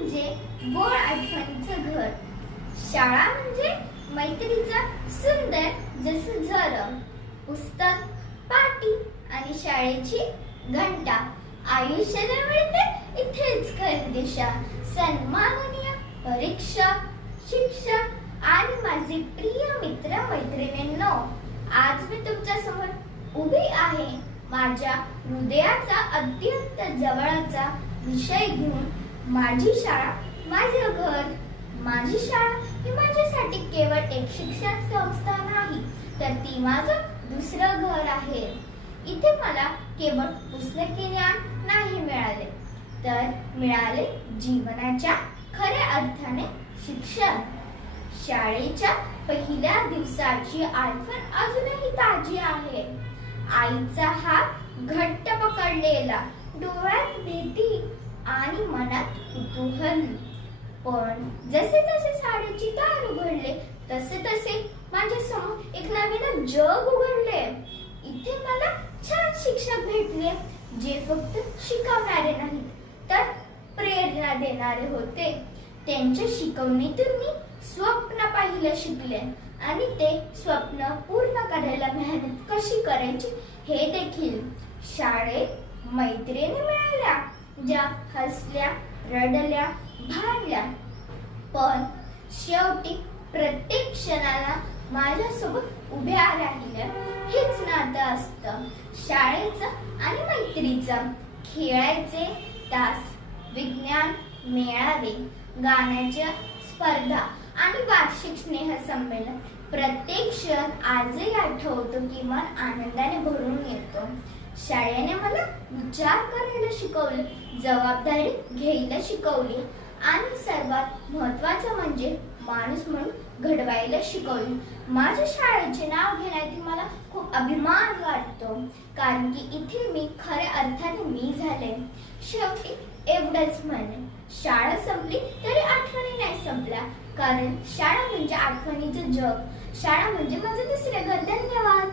म्हणजे गोड आठवणीचं घर. शाळा म्हणजे मैत्रीचा सुंदर जसं झरं. पुस्तक, पाटी आणि शाळेची घंटा. आयुष्याला मिळते इथेच खरी दिशा. सन्माननीय परीक्षा, शिक्षक आणि माझे प्रिय मित्र मैत्रिणींनो, आज मी तुमच्या समोर उभी आहे माझ्या हृदयाचा अत्यंत जवळचा विषय घेऊन. माझी शाळा, माझं घर. माझी शाळा ही माझ्यासाठी केवळ एक शिक्षण संस्था नाही, तर ती माझं दुसरं घर आहे. इथे मला केवळ पुस्तकी ज्ञान नाही मिळाले, तर मिळाले जीवनाच्या खऱ्या अर्थाने शिक्षण. शाळेच्या पहिल्या दिवसाची आठवण अजूनही ताजी आहे. आईचा हात घट्ट पकडलेला, डोळ्यात भीती आणि मनात कुतूहल. पण जसे जसे शाळेची दार उघडले तसे तसे माझ्या समोर एक नवीन जग उघडले. इथे मला छान शिक्षक भेटले, जे फक्त शिकवणारे नाहीत, तर प्रेरणा देणारे होते. त्यांच्या शिकवणीतून मी स्वप्न पाहिलं शिकले आणि ते स्वप्न पूर्ण करायला मेहनत कशी करायची हे देखील. शाळेत मैत्रिणी मिळाल्या, ज्या हसल्या, रडल्या, भांडल्या, पण शेवटी प्रत्येक क्षणाला माझ्यासोबत उभ्या राहिल्या. हेच नातं असतं शाळेचं आणि मैत्रीचं. खेळायचे तास, विज्ञान मेळावे, गाण्याच्या स्पर्धा आणि वार्षिक स्नेह संमेलन. प्रत्येक क्षण आजही आठवतो किंवा आनंदाने भरून येतो. शाळेने मला विचार करायला शिकवले, जबाबदारी घ्यायला शिकवली आणि सर्वात महत्त्वाचं म्हणजे माणूस म्हणून घडवायला शिकवले. माझ्या शाळेचे नाव घेण्यात मला खूप अभिमान वाटतो, कारण की इथे मी खऱ्या अर्थाने मी झाले. शेवटी एवढंच म्हणेन, शाळा संपली तरी आठवणी नाही संपल्या, कारण शाळा म्हणजे आठवणीचं जग. शाळा म्हणजे माझं दुसरं घर. धन्यवाद.